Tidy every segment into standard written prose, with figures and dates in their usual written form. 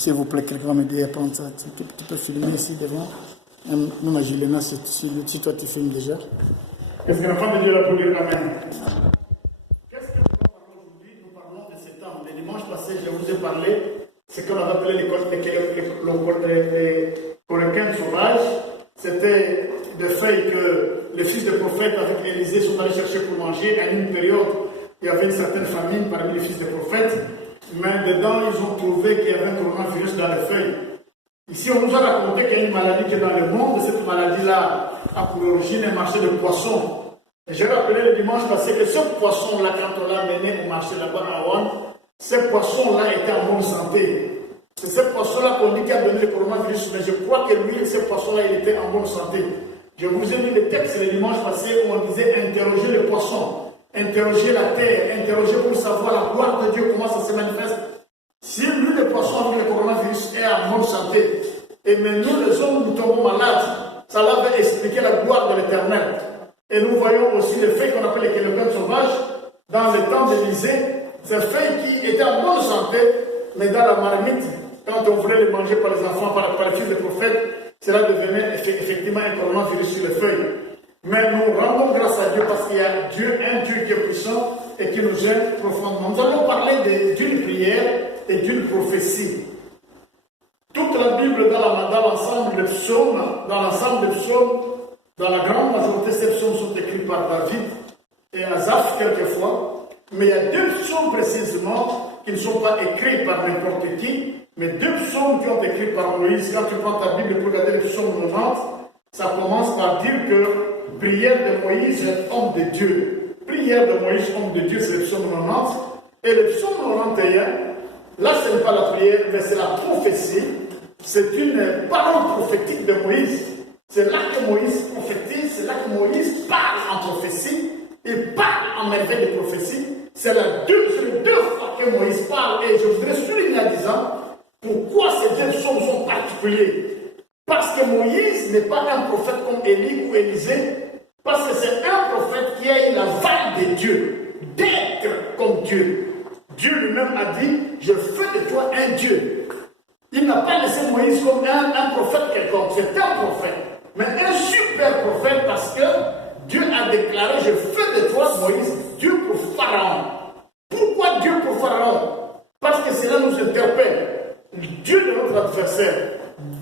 S'il vous plaît, quelqu'un va m'aider à prendre ça. Tu peux filmer ici devant. Même à Juliana, si toi tu filmes déjà. Qu'est-ce que l'enfant de Dieu a pour dire Amen? Qu'est-ce que nous parlons aujourd'hui? Nous parlons de ces temps. Le dimanche passé, je vous ai parlé, ce qu'on avait appelé les coréquins sauvages. C'était des feuilles que les fils des prophètes avec Élisée sont allés chercher pour manger. À une période, il y avait une certaine famine parmi les fils des prophètes. Mais dedans, ils ont trouvé qu'il y avait un coronavirus dans les feuilles. Ici, on nous a raconté qu'il y a une maladie qui est dans le monde. Cette maladie-là a pour origine un marché de poissons. Et j'ai rappelé le dimanche passé que ce poisson-là, quand on l'a mené au marché là-bas à Rouen, ces poissons-là étaient en bonne santé. C'est ce poisson-là qu'on dit qui a donné le coronavirus. Mais je crois que lui, ce poisson-là, il était en bonne santé. Je vous ai mis le texte le dimanche passé où on disait interroger le poisson. Interroger la terre, interroger pour savoir la gloire de Dieu, comment ça se manifeste. Si lui, le poisson avec le coronavirus est en bonne santé, et mais nous, les hommes, nous tombons malades, ça va expliquer la gloire de l'Éternel. Et nous voyons aussi les feuilles qu'on appelle les kélécones sauvages, dans le temps d'Élysée, ces feuilles qui étaient en bonne santé, mais dans la marmite, quand on voulait les manger par les enfants, par les fils des prophètes, cela devenait effectivement un coronavirus sur les feuilles. Mais nous rendons grâce à Dieu parce qu'il y a Dieu, un Dieu qui est puissant et qui nous aime profondément. Nous allons parler d'une prière et d'une prophétie. Toute la Bible dans l'ensemble des psaumes, dans la grande majorité, ces psaumes sont écrits par David et Asaph quelquefois. Mais il y a deux psaumes précisément qui ne sont pas écrits par n'importe qui, mais deux psaumes qui ont été écrits par Moïse. Quand tu prends ta Bible pour regarder les psaumes 90, ça commence par dire que prière de Moïse, homme de Dieu. Prière de Moïse, homme de Dieu, c'est le psaume 90. Et le psaume 91, là, ce n'est pas la prière, mais c'est la prophétie. C'est une parole prophétique de Moïse. C'est là que Moïse prophétise, c'est là que Moïse parle en prophétie. Il parle en merveille de prophétie. C'est les deux fois que Moïse parle. Et je voudrais souligner en disant pourquoi ces deux psaumes sont particuliers. Parce que Moïse n'est pas un prophète comme Élie ou Élisée, parce que c'est un prophète qui a eu la vague de Dieu, d'être comme Dieu. Dieu lui-même a dit, je fais de toi un Dieu. Il n'a pas laissé Moïse comme un prophète quelconque, c'est un prophète, mais un super prophète parce que Dieu a déclaré, je fais de toi, Moïse, Dieu pour Pharaon. Pourquoi Dieu pour Pharaon? Parce que cela nous interpelle. Dieu de notre adversaire.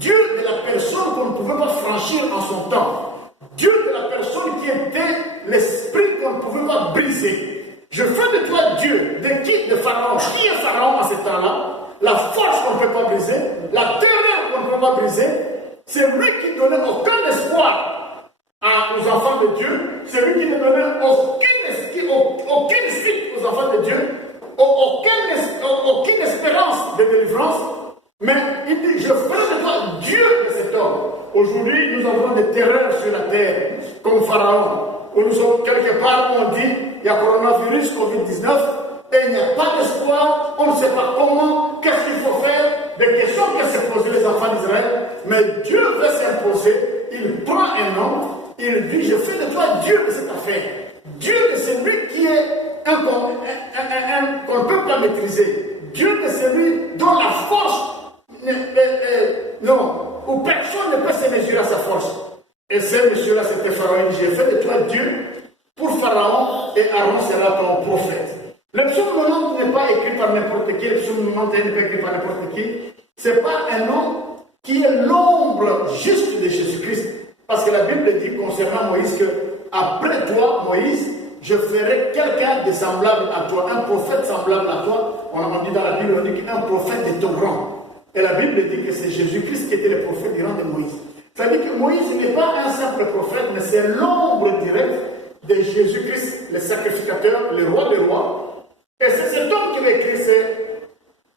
Dieu de la personne qu'on ne pouvait pas franchir en son temps. Dieu de la personne qui était l'esprit qu'on ne pouvait pas briser. Je fais de toi Dieu. De qui? De Pharaon. Qui est Pharaon à ce temps-là? La force qu'on ne peut pas briser, la terreur qu'on ne peut pas briser. C'est lui qui ne donnait aucun espoir aux enfants de Dieu. C'est lui qui ne donnait aucune suite aux enfants de Dieu. Aucune espérance de délivrance. Mais il dit, je ferai de toi Dieu de cet homme. Aujourd'hui, nous avons des terreurs sur la terre, comme Pharaon. Où nous sommes quelque part, on dit, il y a coronavirus, Covid-19, et il n'y a pas d'espoir, on ne sait pas comment, qu'est-ce qu'il faut faire, des questions que se posaient les enfants d'Israël. Mais Dieu veut s'imposer, il prend un nom, il dit, je fais de toi Dieu de cette affaire. Dieu de celui qui est qu'on ne peut pas maîtriser. Dieu de celui dont la force où personne ne peut se mesurer à sa force. Et ce monsieur-là, c'était Pharaon. J'ai fait de toi Dieu pour Pharaon et Aaron sera ton prophète. Le psaume 90 n'est pas écrit par n'importe qui, le psaume 91 n'est pas écrit par n'importe qui. Ce n'est pas un nom qui est l'ombre juste de Jésus-Christ. Parce que la Bible dit concernant Moïse que après toi, Moïse, je ferai quelqu'un de semblable à toi, un prophète semblable à toi. On a dit dans la Bible, on dit qu'un prophète de ton rang. Et la Bible dit que c'est Jésus-Christ qui était le prophète du rang de Moïse. Ça veut dire que Moïse n'est pas un simple prophète, mais c'est l'ombre directe de Jésus-Christ, le sacrificateur, le roi des rois. Et c'est cet homme qui va écrire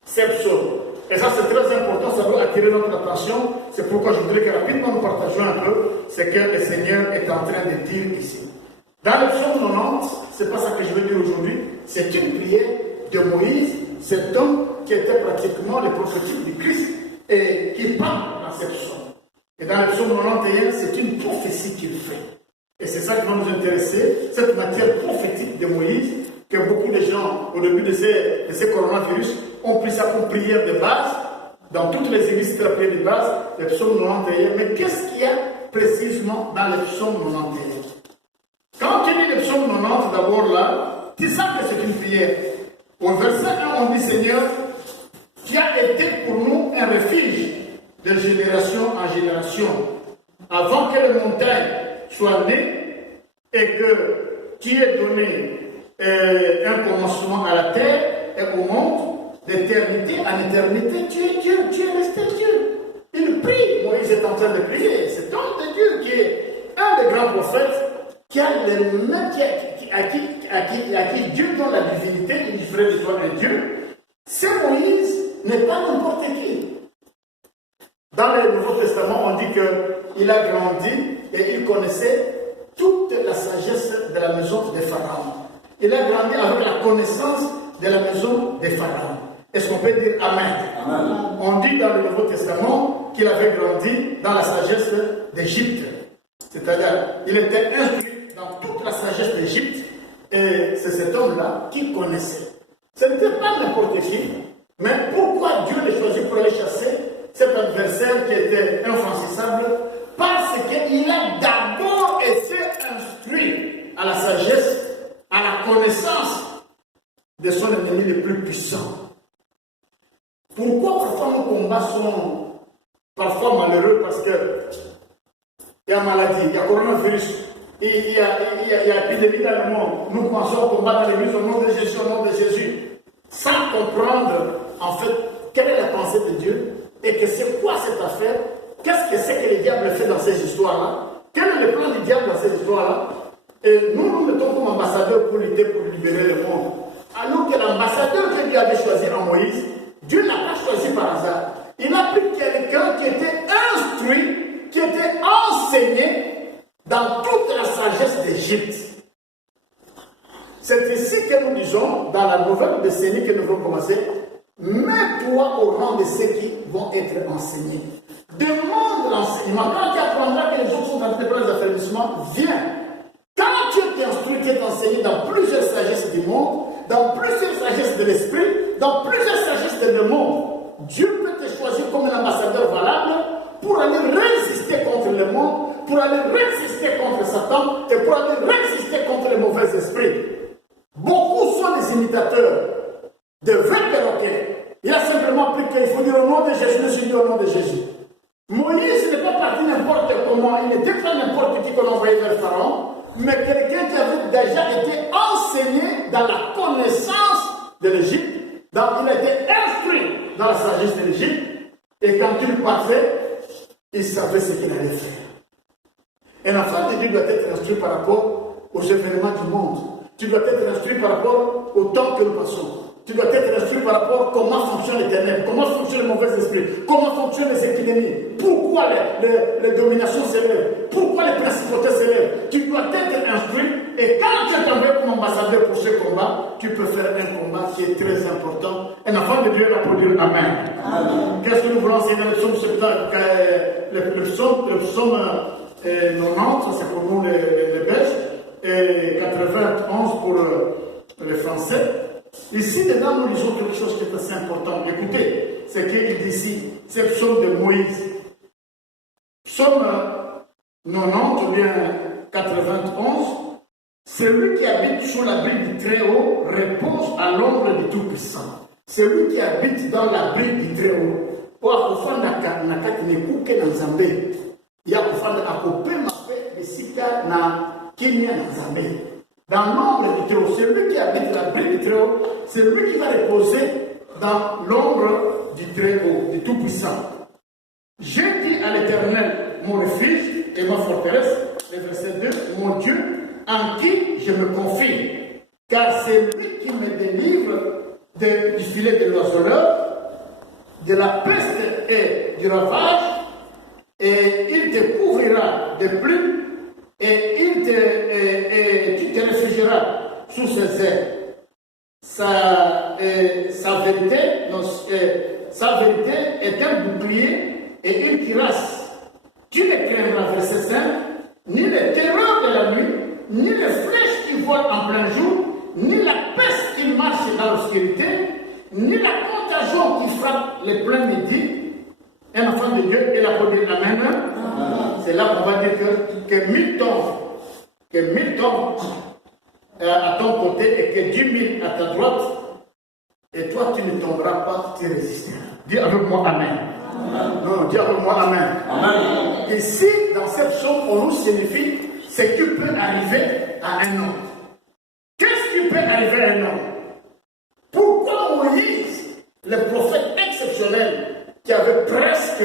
ces psaumes. Et ça, c'est très important, ça doit attirer notre attention. C'est pourquoi je voudrais que rapidement nous partagions un peu ce que le Seigneur est en train de dire ici. Dans le psaume 90, ce n'est pas ça que je veux dire aujourd'hui, c'est une prière de Moïse, cet homme qui était pratiquement le prophétique du Christ et qui parle dans cette psaume. Et dans le psaume 91, c'est une prophétie qu'il fait. Et c'est ça qui va nous intéresser, cette matière prophétique de Moïse, que beaucoup de gens, au début de ces coronavirus, ont pris ça comme prière de base. Dans toutes les églises, c'est la prière de base, les psaumes 91. Mais qu'est-ce qu'il y a précisément dans les psaumes 91? Quand tu lis les psaumes 90, d'abord là, tu sais que c'est une prière. Au verset 1, on dit Seigneur, tu as été pour nous un refuge de génération en génération. Avant que les montagnes soient nées et que tu aies donné un commencement à la terre et au monde, d'éternité en éternité, tu es Dieu, tu es resté Dieu. Il prie, Moïse est en train de prier. C'est l'homme de Dieu qui est un des grands prophètes qui a les mêmes, à qui Dieu donne la divinité, il ferait de toi un Dieu. C'est Moïse, n'est pas n'importe qui. Dans le Nouveau Testament, on dit qu'il a grandi et il connaissait toute la sagesse de la maison des pharaons. Il a grandi avec la connaissance de la maison des pharaons. Est-ce qu'on peut dire Amen? Amen. On dit dans le Nouveau Testament qu'il avait grandi dans la sagesse d'Égypte. C'est-à-dire, il était instruit dans toute la sagesse d'Égypte et c'est cet homme-là qui connaissait. Ce n'était pas n'importe qui, mais pourquoi Dieu l'a choisi pour aller chasser cet adversaire qui était infranchissable? Parce qu'il a d'abord été instruit à la sagesse, à la connaissance de son ennemi le plus puissant. Pourquoi parfois nos combats sont parfois malheureux? Parce que il y a maladie, il y a coronavirus, il y a épidémie dans le monde. Nous commençons à combattre dans l'église au nom de Jésus, au nom de Jésus, sans comprendre en fait quelle est la pensée de Dieu et que c'est quoi cette affaire, qu'est-ce que c'est que le diable fait dans ces histoires-là, quel est le plan du diable dans ces histoires-là. Et nous mettons comme ambassadeurs pour lutter, pour libérer le monde. Alors que l'ambassadeur que Dieu avait choisi en Moïse, Dieu n'a pas choisi par hasard. Il a pris quelqu'un qui était instruit, qui était enseigné dans toute la sagesse d'Égypte. C'est ici que nous disons, dans la nouvelle décennie que nous allons commencer, mets-toi au rang de ceux qui vont être enseignés. Demande l'enseignement. Quand tu apprendras que les autres sont en train de prendre les affermissements, viens. Quand tu es instruit, tu es enseigné dans plusieurs sagesses du monde, dans plusieurs sagesses de l'esprit, dans plusieurs sagesses de le monde, Dieu peut te choisir comme un ambassadeur valable pour aller résister contre le monde, pour aller résister contre Satan et pour aller résister contre les mauvais esprits. Beaucoup sont les imitateurs de vrais perroquets. Il a simplement appris qu'il faut dire au nom de Jésus, je dis au nom de Jésus. Moïse n'est pas parti n'importe comment, il n'était pas n'importe qui qu'on envoyait vers Pharaon, mais quelqu'un qui avait déjà été enseigné dans la connaissance de l'Égypte, il a été instruit dans la sagesse de l'Égypte, et quand il partait, il savait ce qu'il allait faire. Un enfant de Dieu doit être instruit par rapport aux événements du monde. Tu dois être instruit par rapport au temps que nous passons. Tu dois être instruit par rapport à comment fonctionne l'éternel, comment fonctionnent les mauvais esprits, comment fonctionnent les épidémies, pourquoi les dominations s'élèvent, pourquoi les principautés s'élèvent. Tu dois être instruit et quand tu es envoyé comme ambassadeur pour ce combat, tu peux faire un combat qui est très important. Un enfant de Dieu là pour dire Amen. Amen. Qu'est-ce que nous voulons enseigner dans le psaume 70, le psaume 90, c'est pour nous les Belges, et 91 pour les Français. Ici, dedans, nous lisons quelque chose qui est assez important. Écoutez, c'est qu'il dit ici, c'est le psaume de Moïse. Psaume 90 ou bien 91, celui qui habite sous l'abri du Très-Haut repose à l'ombre du Tout-Puissant. Celui qui habite dans l'abri du Très-Haut, il y a dans l'ombre du Très-Haut, celui qui habite l'abri du Très-Haut, c'est lui qui va reposer dans l'ombre du Très-Haut, du Tout-Puissant. J'ai dit à l'Éternel, mon refuge et ma forteresse, le verset 2, mon Dieu, en qui je me confie, car c'est lui qui me délivre du filet de l'oiseleur, de la peste et du ravage, et il te couvrira de plumes, et tu te réfugieras sous ses ailes. Sa vérité est un bouclier et une cuirasse. Tu ne craindras, verset 5, ni les terreurs de la nuit, ni les flèches qui volent en plein jour, ni la peste qui marche dans l'obscurité, ni la contagion qui frappe les pleins midi, Un enfant de Dieu, il a pour dire Amen. C'est là qu'on va dire que 1000 tombent à ton côté et que 10 000 à ta droite, et toi tu ne tomberas pas, tu résisteras. Dis avec moi Amen. Non, dis avec moi Amen. Amen. Ici, dans cette chose, on nous signifie ce qui peut arriver à un homme. Qu'est-ce qui peut arriver à un homme? Pourquoi Moïse, le prophète exceptionnel, qui avait presque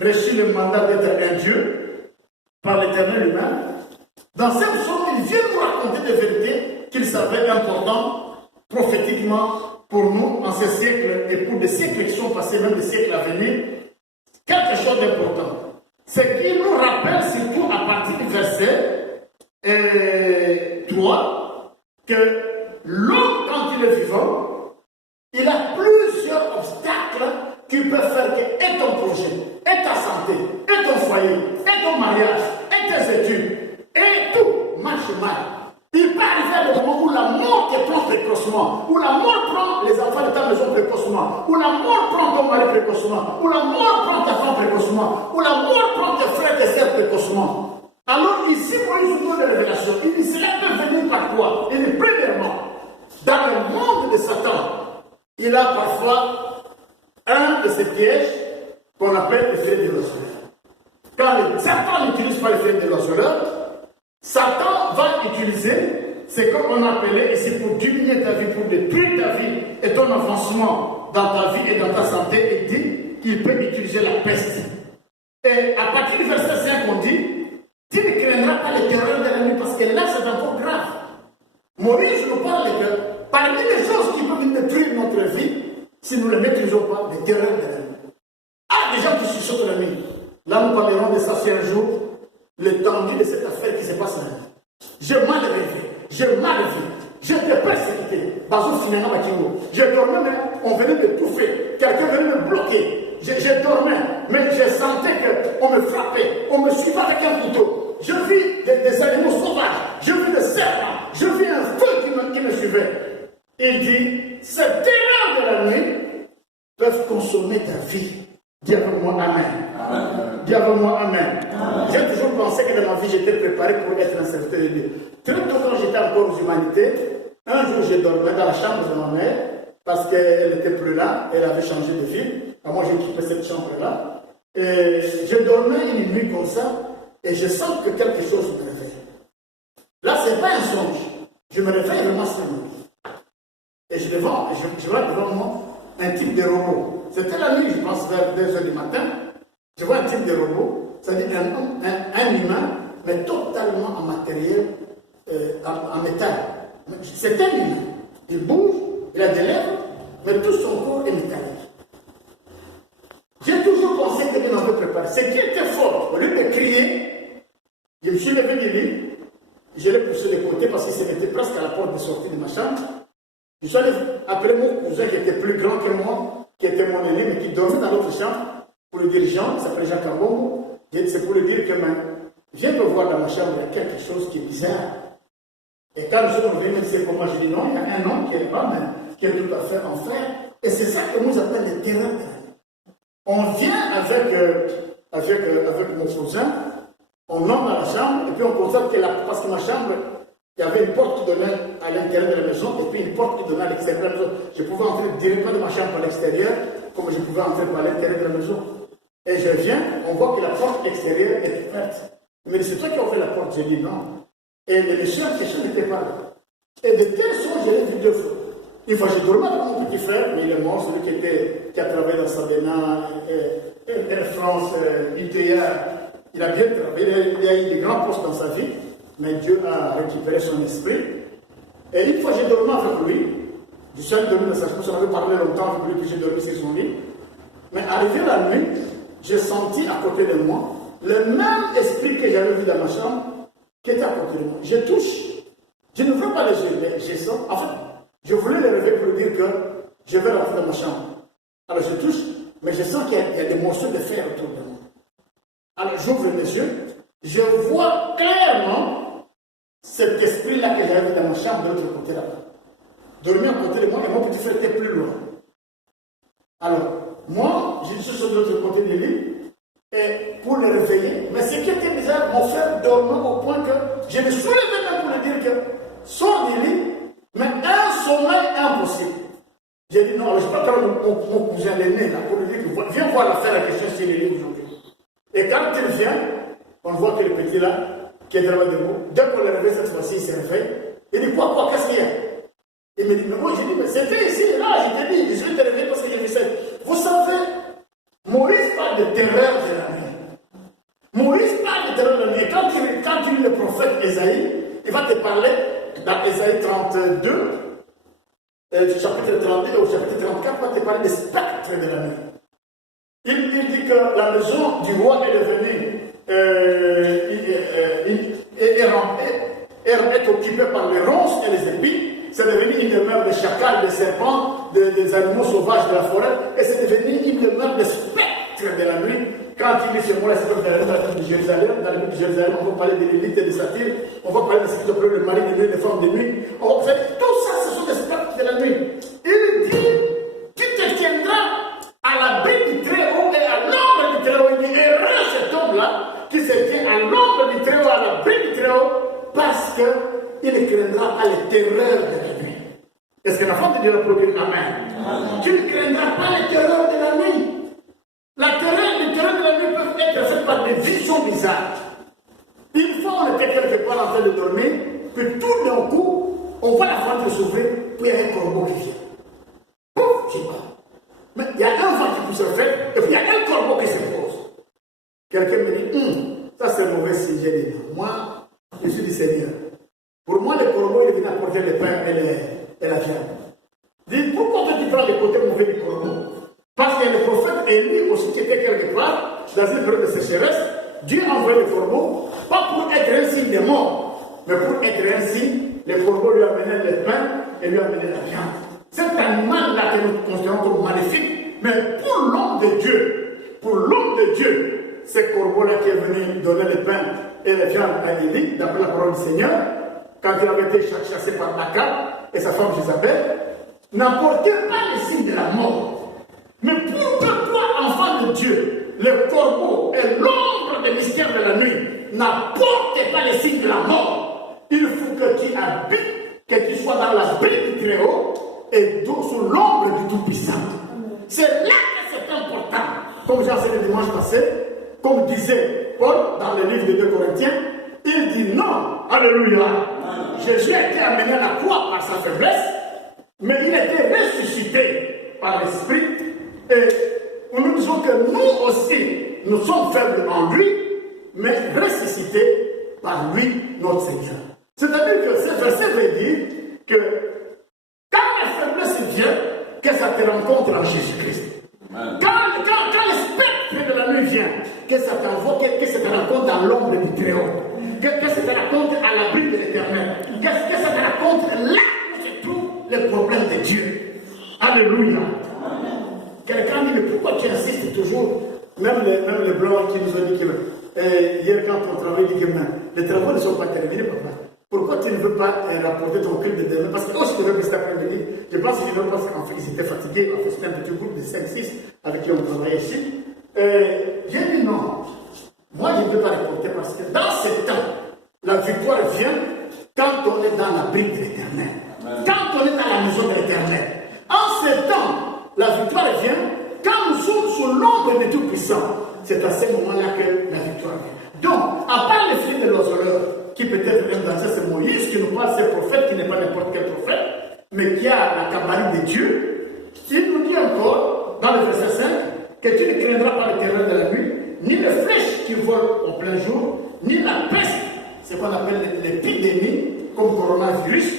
reçu le mandat d'être un Dieu par l'Éternel lui-même, dans cette chose, il vient nous raconter des vérités qu'il savait importantes prophétiquement pour nous en ces siècles et pour des siècles qui sont passés, même des siècles à venir, quelque chose d'important. C'est qu'il nous rappelle surtout à partir du verset 3 que l'homme, quand il est vivant, il a plusieurs obstacles qui peuvent faire que et ton projet, et ta santé, et ton foyer, et ton mariage, et tes études, et tout marche mal. Il peut arriver le moment où la mort te prend précocement, où la mort prend les enfants de ta maison précocement, où la mort prend ton mari précocement, où la mort prend ta femme précocement, où la mort prend tes frères et tes sœurs précocement. Alors ici, Moïse nous donne des révélations. Il dit, cela peut venir par quoi? Il dit, premièrement, dans le monde de Satan, il a parfois un de ces pièges qu'on appelle le filet de l'oiseleur. Quand Satan n'utilise pas le filet de l'oiseleur, Satan va utiliser ce qu'on appelait, et c'est pour diminuer ta vie, pour détruire ta vie et ton avancement dans ta vie et dans ta santé, il dit qu'il peut utiliser la peste. Et à partir du verset 5, on dit, tu ne craindras pas les terreurs de la nuit, parce que là, c'est encore grave. Moïse nous parle que parmi les choses qui peuvent détruire notre vie, si nous ne les maîtrisons pas, les terreurs de la nuit. Ah, des gens qui chuchotent la nuit. Là, nous parlerons de ça si un jour, l'étendue de cette affaire qui se passe là. J'ai mal rêvé, j'ai mal vu, j'étais persécuté. Je dormais, mais on venait de tout faire. Quelqu'un venait me bloquer. Je dormais, mais je sentais qu'on me frappait, on me suivait avec un couteau. Je vis des animaux sauvages, je vis des serpents, je vis un feu qui me suivait. Il dit, ces terreurs de la nuit peuvent consommer ta vie. Dis avec moi Amen. Amen. Dis avec moi Amen. Amen. J'ai toujours pensé que dans ma vie, j'étais préparé pour être un serviteur de Dieu. Très tôt quand j'étais encore aux humanités, un jour je dormais dans la chambre de ma mère parce qu'elle n'était plus là, elle avait changé de ville. Moi j'ai quitté cette chambre-là. Et je dormais une nuit comme ça et je sens que quelque chose me réveille. Là, ce n'est pas un songe. Je me réveille vraiment sur moi. Et je vois devant moi un type de robot. C'était la nuit, je pense, vers 2h du matin. Je vois un type de robot, c'est-à-dire un humain, mais totalement en matériel, en métal. C'est un humain. Il bouge, il a des lèvres, mais tout son corps est métallique. J'ai toujours pensé que Dieu m'avait préparé. Ce qui était fort, au lieu de crier, je me suis levé du lit, je l'ai poussé de côté parce qu'il se mettait presque à la porte de sortie de ma chambre. Je suis allé appeler mon cousin qui était plus grand que moi, qui était mon aîné, mais qui dormait dans l'autre chambre, pour le dirigeant, il s'appelait Jacques Ambongo. C'est pour lui dire que, viens me voir dans ma chambre, il y a quelque chose qui est bizarre. Et quand nous sommes revenus, c'est comment je dis non, il y a un homme qui est pas mal, qui est tout à fait en fer. Et c'est ça que nous appelons les terrains. On vient avec mon cousin, on entre dans la chambre, et puis on constate que parce que ma chambre, il y avait une porte qui donnait à l'intérieur de la maison, et puis une porte qui donnait à l'extérieur de la maison. Je pouvais entrer directement de ma chambre à l'extérieur, comme je pouvais entrer par l'intérieur de la maison. Et je viens, on voit que la porte extérieure est ouverte. Mais c'est toi qui as ouvert la porte. J'ai dit non. Et le monsieur en question n'était pas là. Et de telle sorte, je l'ai vu 2 fois. Une fois, j'ai dormi avec mon petit frère, mais il est mort, celui qui a travaillé dans Sabena, Air France, ITA. Il a bien travaillé, il a eu des grands postes dans sa vie, mais Dieu a récupéré son esprit. Et une fois, j'ai dormi avec lui. Je suis allé dormir dans sa chambre, on avait parlé longtemps avec lui, puis j'ai dormi sur son lit. Mais arrivé la nuit, j'ai senti à côté de moi le même esprit que j'avais vu dans ma chambre qui était à côté de moi. Je touche. Je ne veux pas les yeux, mais je sens. En fait, je voulais les réveiller pour lui dire que je vais rentrer dans ma chambre. Alors je touche, mais je sens qu'il y a des morceaux de fer autour de moi. Alors j'ouvre mes yeux, je vois clairement cet esprit-là que j'avais vu dans ma chambre de l'autre côté là-bas. Dormir à côté de moi et mon petit frère était plus loin. Alors, Moi, je suis sur l'autre côté du lit et pour le réveiller. Mais ce qui était bizarre, mon frère dormait au point que je me soulevais même pour lui dire que sors du lit, mais un sommeil impossible. J'ai dit non, je ne peux pas prendre mon cousin l'aîné là pour lui dire que viens voir l'affaire la question s'il est libre aujourd'hui. Et quand il vient, on voit que le petit là, qui est devant debout, dès qu'on le réveille cette fois-ci, il se réveille. Il dit quoi, qu'est-ce qu'il y a? Il me dit, mais moi, j'ai dit, mais c'était ici, là, je t'ai dit, je vais te réveiller parce que j'ai vu ça. Vous savez, Moïse parle de terreur de la nuit. Moïse parle de terreur de la nuit. Et quand tu lis le prophète Ésaïe, il va te parler, dans Ésaïe 32, du chapitre 32 au chapitre 34, il va te parler des spectres de la nuit. Il dit que la maison du roi est devenue, est occupée par les ronces et les épis. C'est devenu une demeure de chacals, de serpents, des animaux sauvages de la forêt. Et c'est devenu une demeure de spectres de la nuit. Quand il dit ce mot-là, c'est comme dans la ville de Jérusalem. Dans la ville de Jérusalem, on va parler de l'élite et des satyres. On va parler de ce qu'ils appellent le mari de nuit, les femmes de nuit. Tout ça, ce sont des spectres de la nuit. Il dit, tu te tiendras à l'abri du Très-Haut et à l'ombre du Très-Haut. Il dit, heureux cet homme-là qui se tient à l'ombre du Très-Haut, à l'abri du Très-Haut, parce qu'il ne craindra pas les terreurs de la nuit. Est-ce que la femme de Dieu a produit Amen? Tu ne craindras pas les terreurs de la nuit. Les terreurs de la nuit peuvent être faites par des visions bizarres. Une fois, on était quelque part en train de dormir, puis tout d'un coup, on voit la fenêtre s'ouvrir, puis il y a un corbeau qui vient. Pouf, je sais pas. Mais il y a un vent qui pousse le fait, et puis il y a un corbeau qui se pose. Quelqu'un me dit, ça c'est mauvais signe. J'ai dit, moi, je suis du Seigneur. Pour moi, le corbeau, il vient apporter le pain et la viande. Dis, pourquoi tu prends le côté mauvais du corbeau? Parce qu'il y a le prophète Élie aussi qui était quelque part, dans une période de sécheresse. Dieu a envoyé le corbeau, pas pour être un signe de mort, mais pour être un signe. Le corbeau lui a amené le pain et lui a amené la viande. Cet animal-là que nous considérons comme maléfique, mais pour l'homme de Dieu, ce corbeau-là qui est venu donner le pain et la viande à Élie, d'après la parole du Seigneur, quand il avait été chassé par Akab et sa femme Jézabel, n'apportait pas les signes de la mort. Mais pour que toi, enfant de Dieu, le corbeau et l'ombre des mystères de la nuit n'apportent pas les signes de la mort, il faut que tu habites, que tu sois dans l'abri du Très-Haut et sous l'ombre du Tout-Puissant. C'est là que c'est important. Comme j'ai enseigné le dimanche passé, comme disait Paul dans le livre de 2 Corinthiens, il dit non, alléluia. Jésus a été amené à la croix par sa faiblesse, mais il a été ressuscité par l'Esprit. Et nous disons que nous aussi, nous sommes faibles en lui, mais ressuscités par lui, notre Seigneur. C'est-à-dire que ce verset veut dire que quand la faiblesse vient, que ça te rencontre en Jésus-Christ. Quand le spectre de la nuit vient, que ça t'envoie, que ça te rencontre dans l'ombre du Très-Haut, que ça te rencontre à l'abri de l'Éternel, que ça te rencontre là où se trouve le problème de Dieu. Alléluia. Quelqu'un dit, mais pourquoi tu insistes toujours? Même les blancs qui nous ont dit que hier quand on travaille, dit que les travaux ne sont pas terminés, papa. Pourquoi tu ne veux pas rapporter ton culte de demain? Parce que je te veux cet après-midi, je pense qu'ils n'ont pas qu'en fait, ils étaient fatigués. En fait, c'était un petit groupe de 5-6 avec qui on travaillait ici. J'ai dit non. Moi, je ne veux pas rapporter parce que dans ce temps, la victoire vient quand on est dans l'abri de l'Éternel. Quand on est dans la maison de l'Éternel. En ce temps, la victoire vient quand nous sommes sous l'ombre du Tout-Puissant. C'est à ce moment-là que la victoire vient. Donc, à part le fils de l'oiseleur, qui peut-être même dans ça, c'est Moïse qui nous parle, c'est prophète, qui n'est pas n'importe quel prophète, mais qui a la camarade de Dieu, il nous dit encore, dans le verset 5, que tu ne craindras pas le terreur de la nuit, ni les flèches qui volent en plein jour, ni la peste, ce qu'on appelle l'épidémie, comme coronavirus,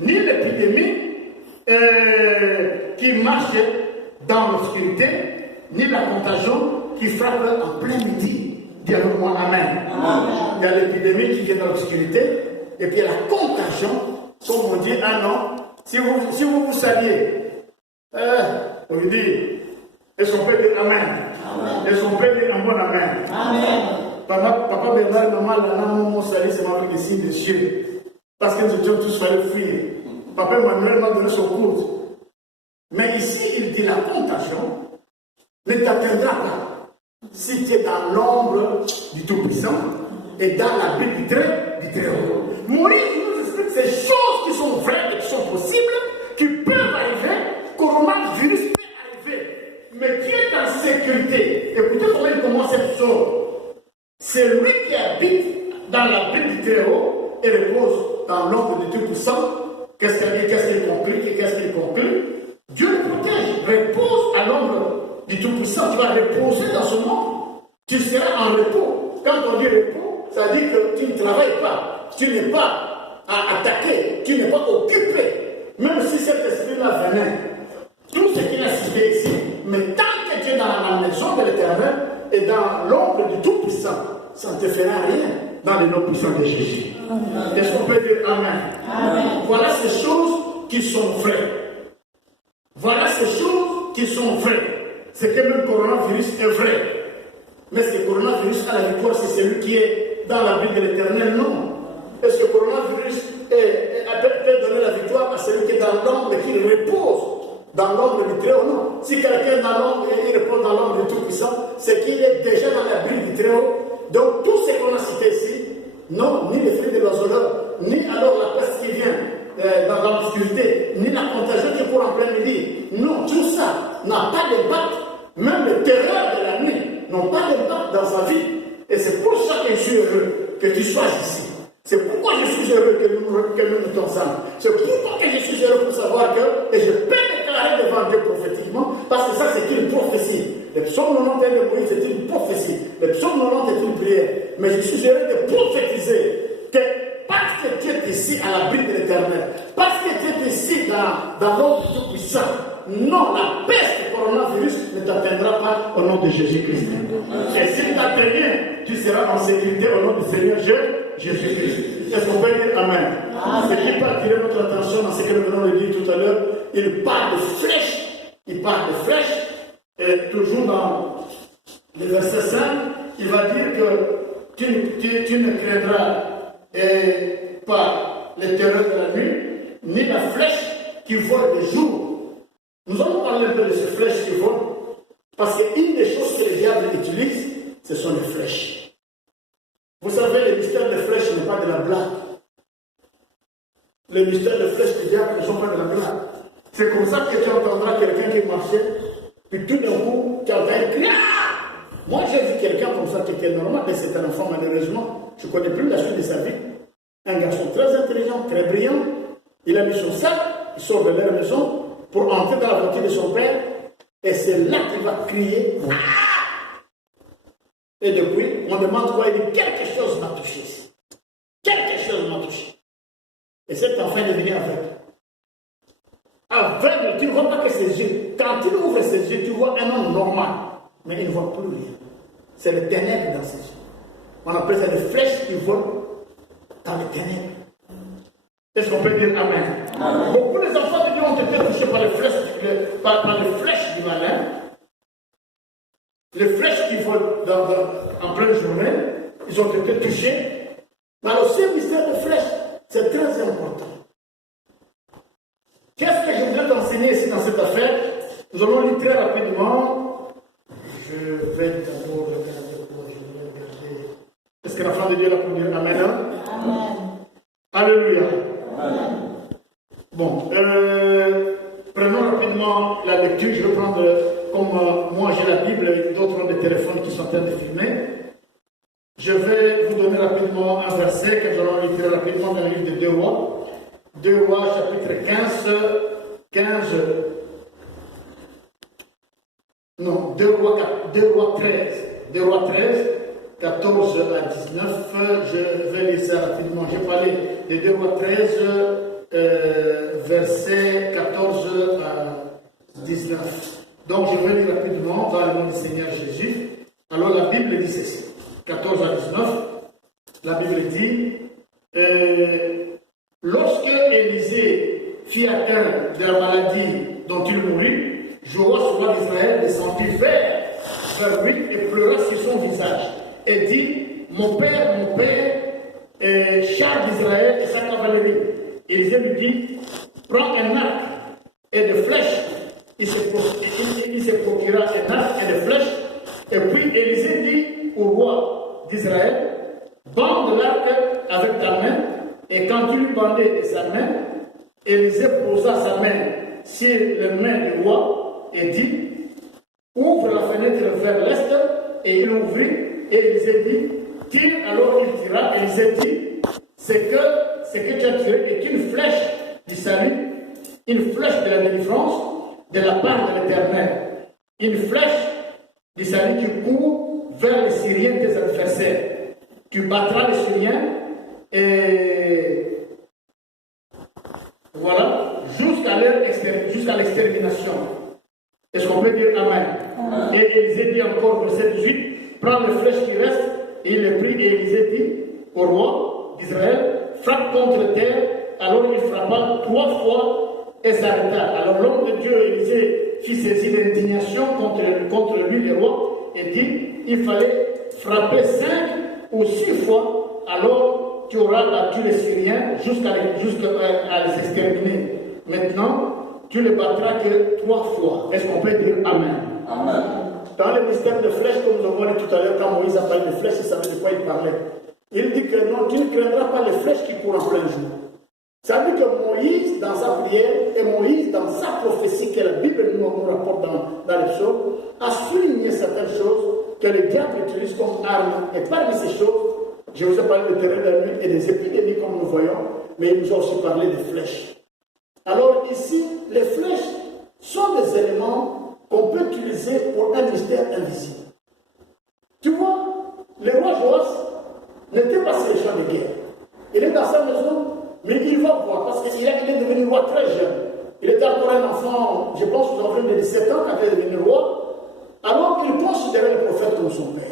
ni l'épidémie qui marche dans l'obscurité, ni la contagion qui frappe en plein midi. Dis avec moi Amen. Il y a l'épidémie qui vient dans l'obscurité, et puis il y a la contagion, comme on dit, ah non, si vous saviez, on lui dit, est-ce qu'on peut dire Amen? Est-ce qu'on peut dire un bon Amen? Amen. Papa Bernard et maman, là, mon salut, c'est avec des signes de cieux. Parce que nous étions tous fallu fuir. Papa Emmanuel m'a donné son cours. Mais ici, il dit la contagion ne t'atteindra pas si tu es dans l'ombre du Tout-Puissant et dans l'abri du Très-Haut. Moïse nous explique ces choses qui sont vraies et qui sont possibles, qui peuvent arriver, coronavirus peut arriver, mais qui est en sécurité. Écoutez comment il commence cette chose. C'est lui qui habite dans l'abri du Très-Haut et repose dans l'ombre du Tout-Puissant. Qu'est-ce qu'il conclut? Dieu le protège, repose à l'ombre du Tout-Puissant. Tu vas reposer dans ce monde. Tu seras en repos. Quand on dit repos, ça veut dire que tu ne travailles pas. Tu n'es pas attaqué. Tu n'es pas occupé. Même si cet esprit-là venait, tout ce qu'il a cité ici, mais tant que tu es dans la maison de l'Éternel et dans l'ombre du Tout-Puissant, ça ne te fera rien dans le nom puissant de Jésus. Est-ce qu'on peut dire Amen? Amen. Voilà ces choses qui sont vraies. Voilà ces choses qui sont vraies. C'est que même le coronavirus est vrai. Mais ce coronavirus a la victoire, c'est celui qui est dans la vie de l'Éternel, non. Est-ce que le coronavirus peut donner la victoire à celui qui est dans l'ombre et qui repose dans l'ombre du Très-Haut? Non. Si quelqu'un est dans l'ombre et il repose dans l'ombre du Tout-Puissant, c'est qu'il est déjà dans la vie du Très-Haut. Donc tout ce qu'on a cité ici, non, ni les fruits de l'oiseleur, ni alors la peste qui vient dans l'obscurité, ni la contagion qui court en plein midi. Non, tout ça n'a pas d'impact. Même les terreurs de la nuit n'ont pas d'impact dans sa vie. Et c'est pour ça que je suis heureux que tu sois ici. C'est pourquoi je suis heureux que nous mettons ensemble. C'est pourquoi que je suis heureux pour savoir que, et je peux déclarer devant Dieu prophétiquement, parce que ça c'est une prophétie. Le psaume 91 de Moïse c'est une prophétie. Le psaume 90 est une prière. Mais je suis heureux de prophétiser que parce que tu es ici à l'abri de l'Éternel, parce que tu es ici dans l'ombre du Tout-Puissant, non, la peste du coronavirus ne t'atteindra pas au nom de Jésus-Christ. Et s'il t'atteint, tu seras en sécurité au nom du Seigneur Jésus-Christ. Est-ce qu'on peut dire Amen? Ce qui peut attirer notre attention dans ce que nous venons de dire tout à l'heure, il parle de flèches. Il parle de flèches. Et toujours dans le verset 5, il va dire que tu ne craindras pas les terreurs de la nuit, ni la flèche qui vole de jour. Nous allons parler un peu de ces flèches qui volent, parce qu'une des choses que le diable utilise, ce sont les flèches. Vous savez, le mystère des flèches n'est pas de la blague. Le mystère des flèches du diable ne sont pas de la blague. C'est comme ça que tu entendras quelqu'un qui marchait, puis tout d'un coup, tu entends un cri. Moi, j'ai vu quelqu'un comme ça qui était normal, mais c'est un enfant, malheureusement. Je ne connais plus la suite de sa vie. Un garçon très intelligent, très brillant. Il a mis son sac, il sort de leur maison pour entrer dans la voiture de son père. Et c'est là qu'il va crier. Et depuis, on demande quoi? Il dit quelque chose m'a touché ici. Quelque chose m'a touché. Et cet enfant est devenu aveugle. Aveugle, tu ne vois pas que ses yeux. Quand il ouvre ses yeux, tu vois un homme normal. Mais il ne voit plus rien. C'est le ténèbre dans ses yeux. On appelle ça des flèches qui volent dans les ténèbres. Est-ce qu'on peut dire Amen? Amen. Beaucoup des enfants de Dieu ont été touchés par les flèches du malin. Les flèches qui volent en pleine journée, ils ont été touchés. Mais aussi le mystère des flèches, c'est très important. Qu'est-ce que je voudrais t'enseigner ici dans cette affaire? Nous allons lire très rapidement. Je vais d'abord regarder quoi je vais regarder. Est-ce que la femme de Dieu l'a pour dire Amen? Amen. Alléluia. Amen. Bon, prenons rapidement la lecture. Je vais prendre, comme moi j'ai la Bible et d'autres ont des téléphones qui sont en train de filmer. Je vais vous donner rapidement un verset que nous allons lire très rapidement dans le livre de 2 Rois. 2 Rois, chapitre 2 Rois 13. 2 Rois 13, 14 à 19. Je vais lire ça rapidement. J'ai parlé de 2 Rois 13, versets 14 à 19. Donc je vais lire rapidement dans le nom du Seigneur Jésus. Alors la Bible dit ceci. 14 à 19. La Bible dit lorsque Élisée fit atteint de la maladie dont il mourut, Joas, roi d'Israël, descendit vers lui et pleura sur son visage et dit, mon père, char d'Israël et sa cavalerie. Élisée lui dit, prends un arc et des flèches. Il se procura un arc et des d'Israël, bande l'arc avec ta main, et quand tu lui bandais de sa main, Élisée posa sa main sur les mains du roi et dit, ouvre la fenêtre vers l'est, et il ouvrit, et Élisée dit, tire, alors il tira, Élisée dit, ce que tu as tiré est une flèche du salut, une flèche de la délivrance de la part de l'Éternel, une flèche du salut qui court vers les Syriens tes adversaires. Tu battras les Syriens et voilà, jusqu'à l'extermination. Est-ce qu'on peut dire Amen? Amen. Et Élisée dit encore, verset 18, prends les flèches qui restent, et il les prit, et Élisée dit au roi d'Israël, frappe contre terre. Alors il frappa 3 fois et s'arrêta. Alors l'homme de Dieu, Élisée, fit saisir d'indignation contre lui, le roi, et dit, il fallait frapper 5 ou 6 fois, alors tu auras battu les Syriens jusqu'à les exterminer. Maintenant, tu ne les battras que 3 fois. Est-ce qu'on peut dire Amen? Amen. Dans le mystère de flèches, comme nous avons dit tout à l'heure, quand Moïse a parlé de flèches, il savait de quoi il parlait. Il dit que non, tu ne craindras pas les flèches qui courent en plein jour. Ça veut dire que Moïse, dans sa prière, et Moïse, dans sa prophétie que la Bible nous rapporte dans les psaumes, a souligné certaines choses que le diable utilise comme arme. Et parmi ces choses, je vous ai parlé de terreur de la nuit et des épidémies comme nous voyons, mais il nous a aussi parlé des flèches. Alors ici, les flèches sont des éléments qu'on peut utiliser pour un mystère invisible. Tu vois, le roi Joas n'était pas sur les champs de guerre. Il est dans sa maison, mais il va voir, parce qu'il est devenu roi très jeune. Il était encore un enfant, je pense, aux enfants de 17 ans quand il est devenu roi. Alors il considérait le prophète comme son père.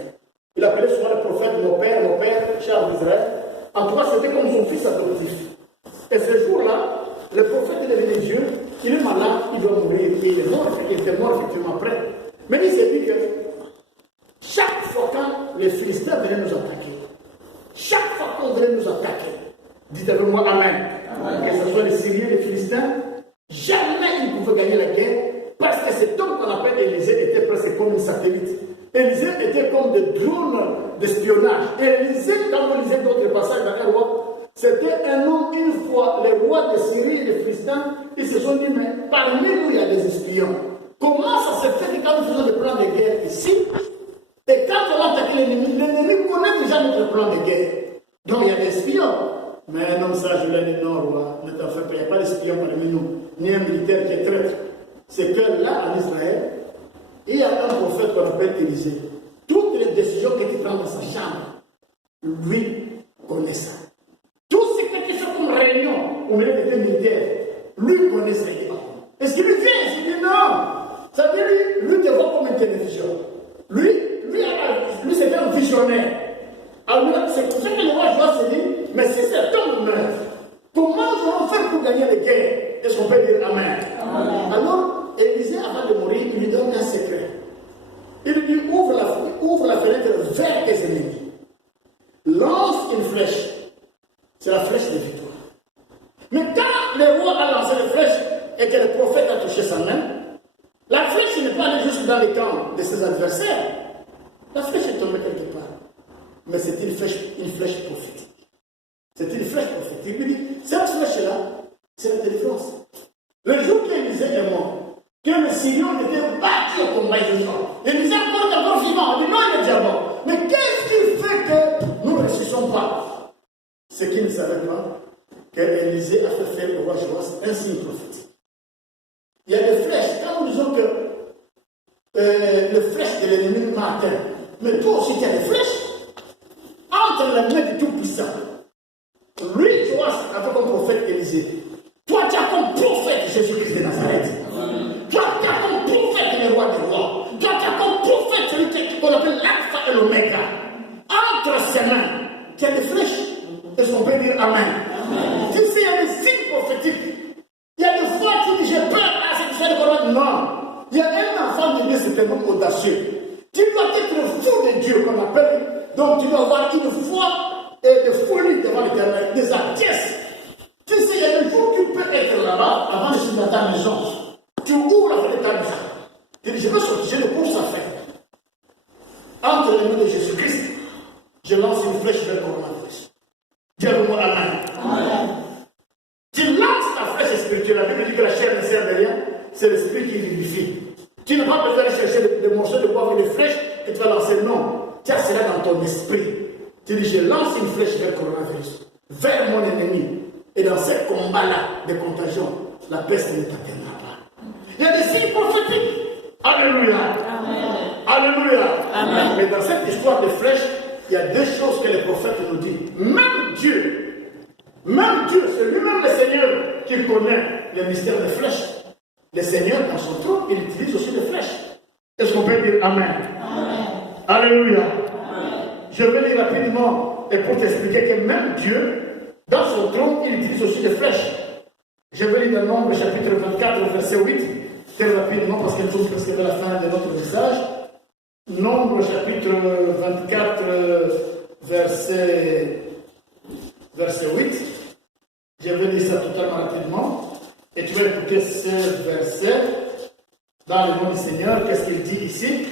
Il appelait souvent le prophète mon père, cher d'Israël. En tout cas, c'était comme son fils adoptif. Et ce jour-là, le prophète est devenu Dieu, il est malade, il doit mourir, il est mort, il était mort effectivement après. Mais il s'est dit que chaque fois quand les Philistins venaient nous attaquer, chaque fois qu'on venait nous attaquer, dites avec moi Amen. Amen. Que ce soit les Syriens, les Philistins, jamais ils pouvaient gagner la guerre parce que cet homme qu'on appelle Élisée était presque comme un satellite. Élisée était comme des drones d'espionnage. Et Élisée, quand on lisait d'autres passages dans un roi, c'était un homme, une fois, les rois de Syrie et les Philistins, ils se sont dit, mais parmi nous, il y a des espions. Comment ça se fait que quand nous faisons des plans de guerre ici, et quand on attaque l'ennemi connaît déjà notre plan de guerre. Donc il y a des espions. Mais non, ça, je l'ai dit, non, roi, ne t'en fais pas, il n'y a pas d'espion parmi nous, ni un militaire qui est traître. C'est que là, en Israël, il y a un prophète qu'on appelle Élisée. Toutes les décisions qu'il prend dans sa chambre, lui connaît ça. Tout ce qui est comme réunion au milieu des militaires, lui connaît ça. Est-ce qu'il lui vient? Il dit non. Ça veut dire, lui te voit comme une télévision. Lui c'est un visionnaire. Alors c'est pour ça que le roi Joas se dit, mais si cet homme meurt, comment nous allons faire pour gagner les guerres? Est-ce qu'on peut dire Amen? Amen. Alors, Élisée, avant de mourir, il lui donne un secret. Il lui dit, ouvre la fenêtre vers tes ennemis. Lance une flèche. C'est la flèche de victoire. Mais quand le roi a lancé la flèche et que le prophète a touché sa main, la flèche n'est pas allée juste dans les camps de ses adversaires. La flèche est tombée quelque part. Mais c'est une flèche prophétique. C'est une flèche prophétique. Il lui dit, cette flèche-là, c'est la délivrance. Le jour qu'Élisée est mort, que le Syrion était battu au combat de Élisée encore vivant. Il dit non, il est déjà mort. Mais qu'est-ce qui fait que nous ne ressuscitons pas? Ce qu'il ne savait pas, qu'Élisée a fait faire au roi Joas un signe prophétique. Il y a des flèches. Quand nous disons que les flèches de l'ennemi m'atteignent, mais toi aussi tu as des flèches entre la main du Tout-Puissant. Lui, Joas, avec comme prophète Élisée. Toi, tu as comme prophète Jésus-Christ de Nazareth. Toi, tu as comme prophète le roi des rois. Toi, tu as comme prophète celui qu'on appelle l'alpha et l'oméga. Entre ses mains, tu as des flèches. Est-ce qu'on peut dire Amen? Amen. Tu sais, il y a des signes prophétiques. Il y a des fois, tu dis, j'ai peur, c'est le non. Il y a un enfant de Dieu, c'est un homme audacieux. Tu dois être fou de Dieu, qu'on appelle. Donc, tu dois avoir une foi et de folie devant l'Éternel, des hardiesses. Tu sais, il y a des jours où tu peux être là-bas avant de sortir dans ta maison. Tu ouvres la fenêtre de ta maison. Tu dis, je veux sortir, j'ai une course à faire. Entre les mains de Jésus-Christ, je lance vivifie. Tu n'as pas besoin de chercher des morceaux de bois avec des flèches et tu vas lancer. Non, tu as cela dans ton esprit. Tu dis, je lance une flèche vers le coronavirus, vers mon ennemi. Et dans ce combat-là de contagion, la peste ne t'atteindra pas. Il y a des signes prophétiques. Alléluia. Amen. Alléluia. Amen. Mais dans cette histoire de flèches, il y a deux choses que les prophètes nous disent. Même Dieu, c'est lui-même le Seigneur qui connaît le mystère des flèches. Le Seigneur, dans son trône, il utilise aussi des flèches. Est-ce qu'on peut dire Amen? Amen. Alléluia. Amen. Je vais lire rapidement et pour t'expliquer que même Dieu, dans son trône, il utilise aussi des flèches. Je vais lire dans Nombre chapitre 24, verset 8, très rapidement parce que nous sommes presque à la fin de notre message. Nombre chapitre 24, verset 8. Je vais lire ça totalement rapidement. Et tu vas écouter ce verset dans le nom du Seigneur. Qu'est-ce qu'il dit ici?